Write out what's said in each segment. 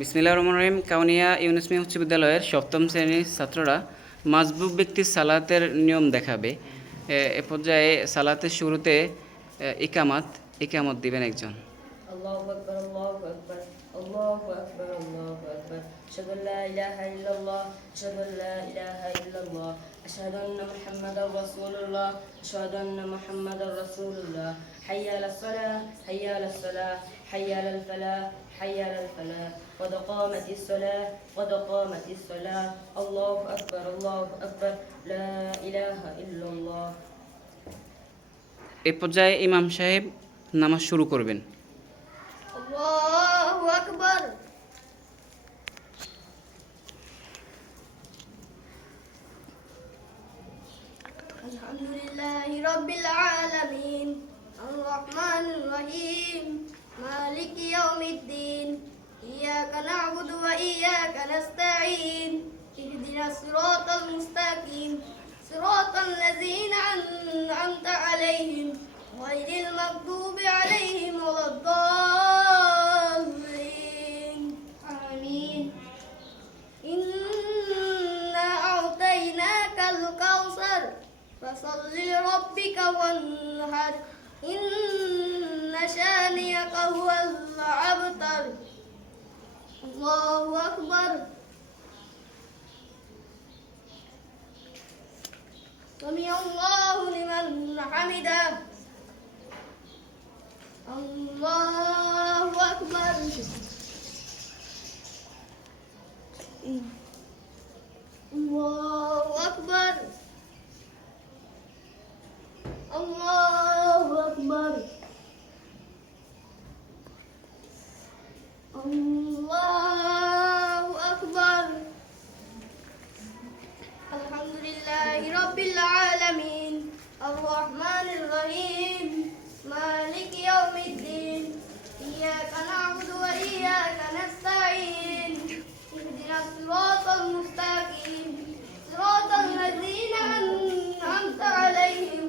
বিসমিল্লাহির রহমানির রহিম। কাউনিয়া ইউনুস মিয়া উচ্চ বিদ্যালয়ের সপ্তম শ্রেণীর ছাত্ররা মাজবুব ব্যক্তির সালাতের নিয়ম দেখাবে। এ পর্যায়ে সালাতের শুরুতে ইকামত দিবেন একজন। الله أكبر الله أكبر الله أكبر الله أكبر أشهد أن لا إله إلا الله أشهد أن لا إله إلا الله أشهد أن محمدا رسول الله أشهد أن محمدا رسول الله حي على الصلاة حي على الصلاة حي على الفلاح حي على الفلاح قد قامت الصلاة قد قامت الصلاة الله أكبر لا إله إلا الله. এ পর্যায়ে ইমাম সাহেব নামাজ শুরু করবেন। الله أكبر. الحمد لله رب العالمين الرحمن الرحيم مالك يوم الدين إياك نعبد وإياك نستعين اهدنا الصراط المستقيم صراط الذين أنعمت عليهم غير المغضوب عليهم ولا الضالين آمين. إنا أعطيناك الكوثر فصل لربك وانحر إن شانئك هو الأبتر. الله أكبر. سمع الله لمن حمده. الله أكبر. الله أكبر. الله أكبر. الله أكبر. الحمد لله رب العالمين الرحمن الرحيم مالك يوم الدين إياك نعبد وإياك نستعين اهدنا الصراط المستقيم صراط الذين أنعمت عليهم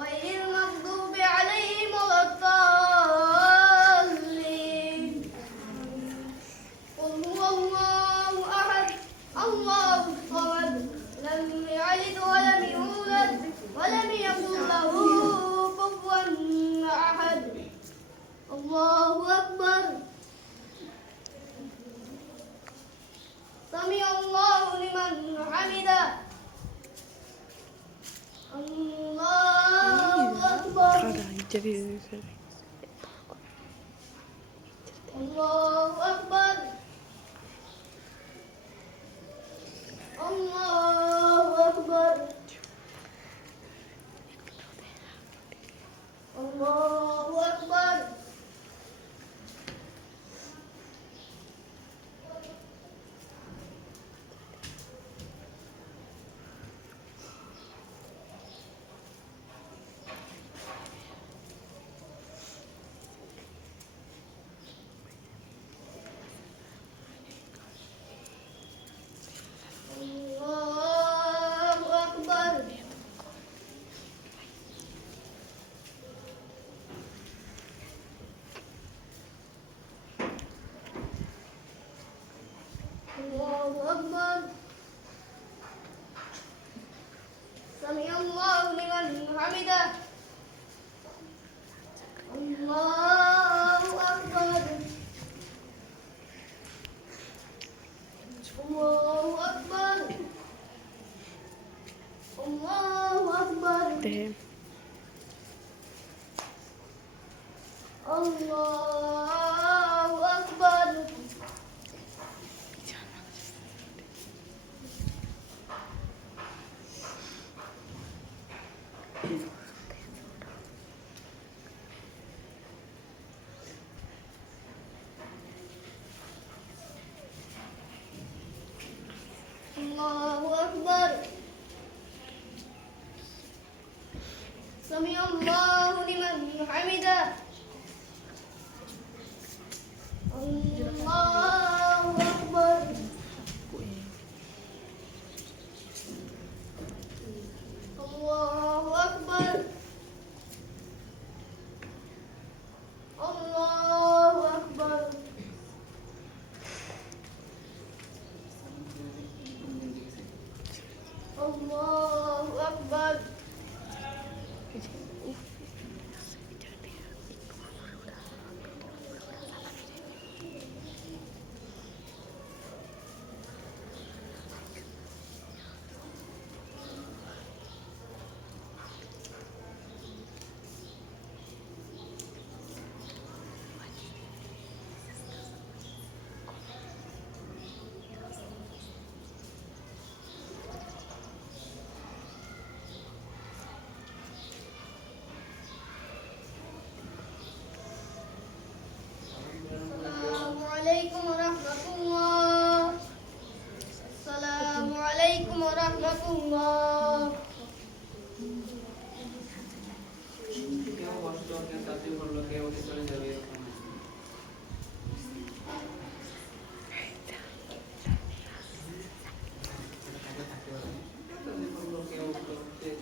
غير المغضوب عليهم ولا الضالين. قل هو الله أحد الله الصمد لم يلد ولم يولد ولم يكن له كفوا أحد. الله أكبر. سمع الله لمن حمده. الله أكبر. الله أكبر. الله أكبر. الله أكبر. الله أكبر. الله أكبر. سمع الله لمن حمده. الله أكبر. الله أكبر. الله أكبر. الله أكبر. الله أكبر. سمع الله لمن حمده. الله أكبر. الله أكبر. الله أكبر. الله أكبر السلام عليكم ورحمة الله السلام عليكم ورحمة الله কেউ বসলো, কেউ তাতে করলো, কেউ ওকে চলে যাবে এরকম না। তাতে করলো, কেউ উঠলো, কেউ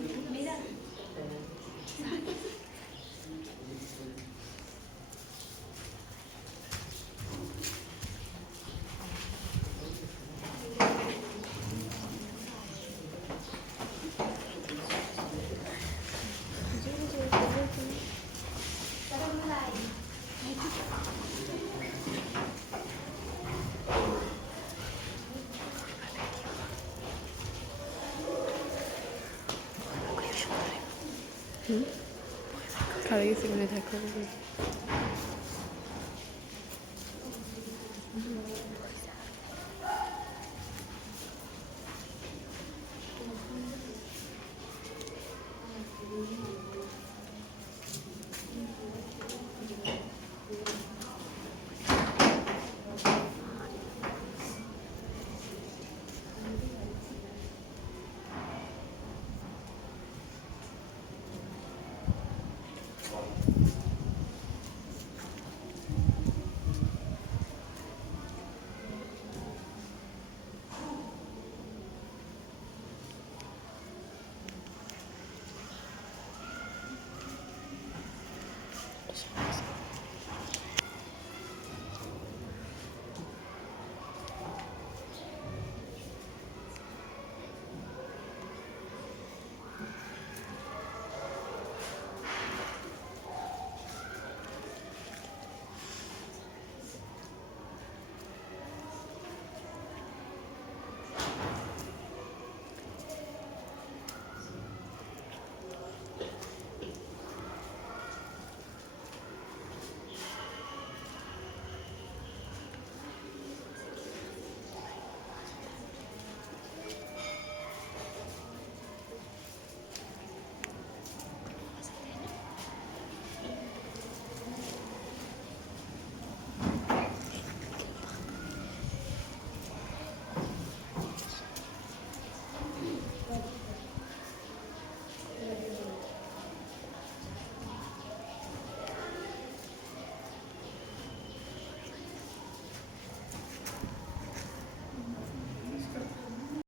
খারাপ গেছে মনে থাকবে